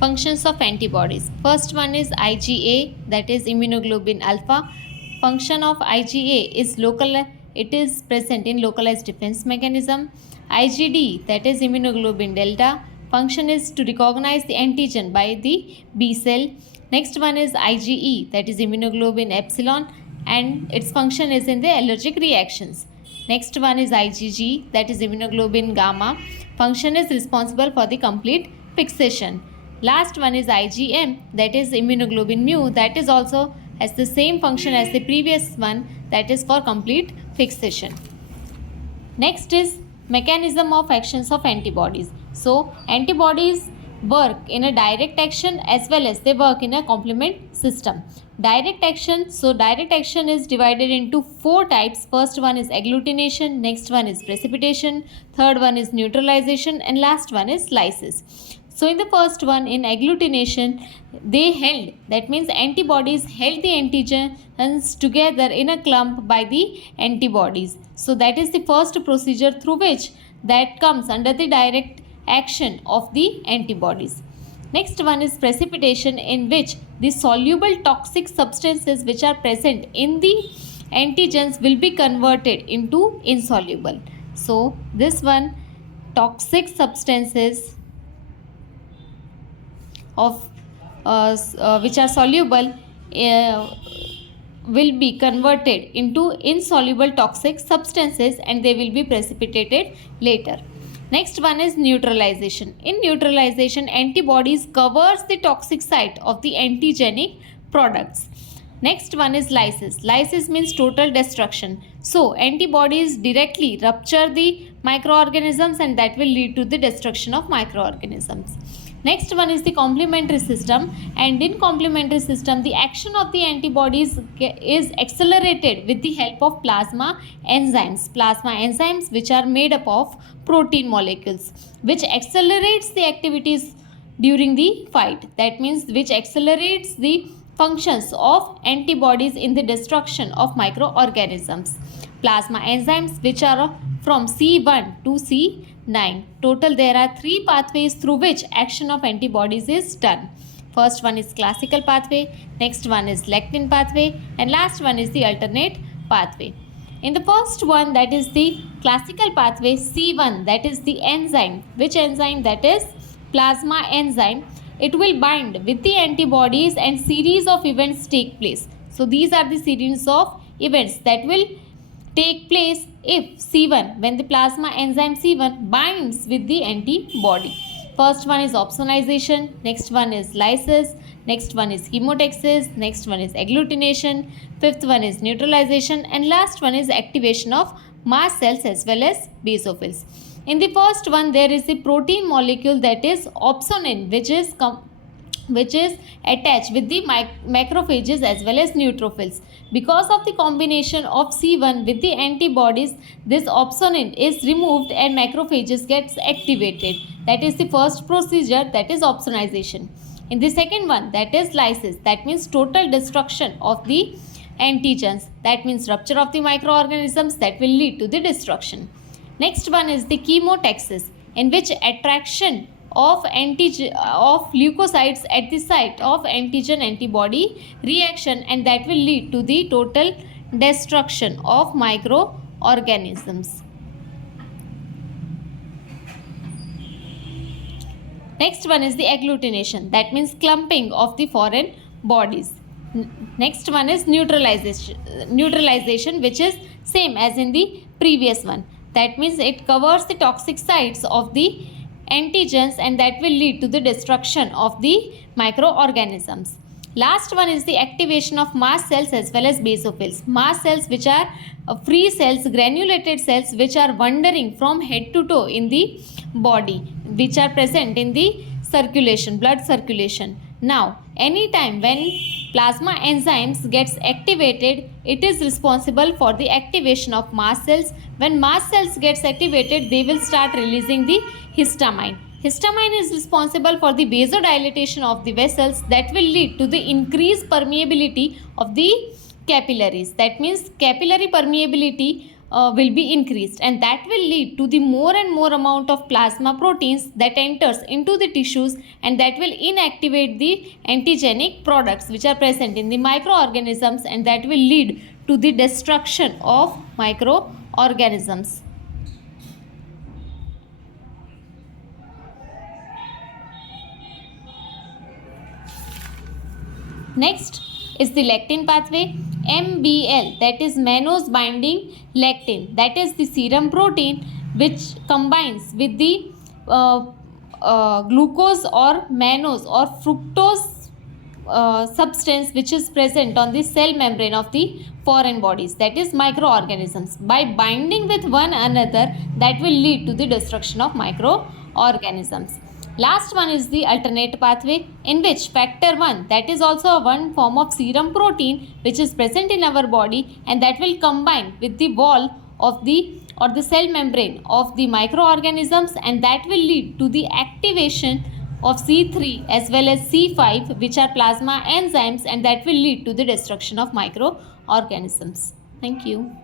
Functions of antibodies. First one is IgA, that is immunoglobulin alpha. Function of IgA is it is present in localized defense mechanism. IgD, that is immunoglobulin delta. Function is to recognize the antigen by the B cell. Next one is IgE, that is immunoglobulin epsilon, and its function is in the allergic reactions. Next one is IgG, that is immunoglobulin gamma. Function is responsible for the complete fixation. Last one is IgM, that is immunoglobulin mu, that is also has the same function as the previous one, that is for complete fixation. Next is mechanism of actions of antibodies. So antibodies work in a direct action as well as they work in a complement system. Direct action, so direct action is divided into 4 types. First one is agglutination, next one is precipitation, third one is neutralization, and last one is lysis. So in the first one, in agglutination, they held, that means antibodies held the antigens together in a clump by the antibodies. So that is the first procedure through which that comes under the direct action of the antibodies. Next one is precipitation, in which the soluble toxic substances which are present in the antigens will be converted into insoluble. So this one, toxic substances of which are soluble will be converted into insoluble toxic substances and they will be precipitated later. Next one is neutralization. In neutralization, antibodies covers the toxic site of the antigenic products. Next one is lysis. Lysis means total destruction. So antibodies directly rupture the microorganisms and that will lead to the destruction of microorganisms. Next one is the complementary system, and in complementary system the action of the antibodies is accelerated with the help of plasma enzymes. Plasma enzymes which are made up of protein molecules which accelerates the activities during the fight. That means which accelerates the functions of antibodies in the destruction of microorganisms. Plasma enzymes which are from C1 to C9. Total there are 3 pathways through which action of antibodies is done. First one is classical pathway, next one is lectin pathway, and last one is the alternate pathway. In the first one, that is the classical pathway, C1, that is the enzyme. Which enzyme? That is plasma enzyme. It will bind with the antibodies and series of events take place. So these are the series of events that will take place if C1, when the plasma enzyme C1 binds with the antibody. First one is opsonization, next one is lysis, next one is chemotaxis, next one is agglutination, fifth one is neutralization, and last one is activation of mast cells as well as basophils. In the first one, there is a protein molecule, that is opsonin, which is attached with the macrophages as well as neutrophils. Because of the combination of C1 with the antibodies, this opsonin is removed and macrophages gets activated. That is the first procedure, that is opsonization. In the second one, that is lysis, that means total destruction of the antigens, that means rupture of the microorganisms that will lead to the destruction. Next one is the chemotaxis, in which attraction of leukocytes at the site of antigen antibody reaction, and that will lead to the total destruction of microorganisms. Next one is the agglutination, that means clumping of the foreign bodies. Next one is neutralization, which is same as in the previous one. That means it covers the toxic sites of the antigens and that will lead to the destruction of the microorganisms. Last one is the activation of mast cells as well as basophils. Mast cells, which are free cells, granulated cells, which are wandering from head to toe in the body, which are present in the circulation, blood circulation. Now, anytime when plasma enzymes gets activated, it is responsible for the activation of mast cells. When mast cells gets activated, they will start releasing the histamine. Histamine is responsible for the vasodilatation of the vessels that will lead to the increased permeability of the capillaries. That means capillary permeability will be increased, and that will lead to the more and more amount of plasma proteins that enters into the tissues, and that will inactivate the antigenic products which are present in the microorganisms, and that will lead to the destruction of microorganisms. Next is the lectin pathway. MBL, that is mannose binding lectin, that is the serum protein which combines with the glucose or mannose or fructose substance which is present on the cell membrane of the foreign bodies, that is microorganisms. By binding with one another, that will lead to the destruction of microorganisms. Last one is the alternate pathway, in which factor 1, that is also one form of serum protein which is present in our body, and that will combine with the wall of the or the cell membrane of the microorganisms, and that will lead to the activation of C3 as well as C5, which are plasma enzymes, and that will lead to the destruction of microorganisms. Thank you.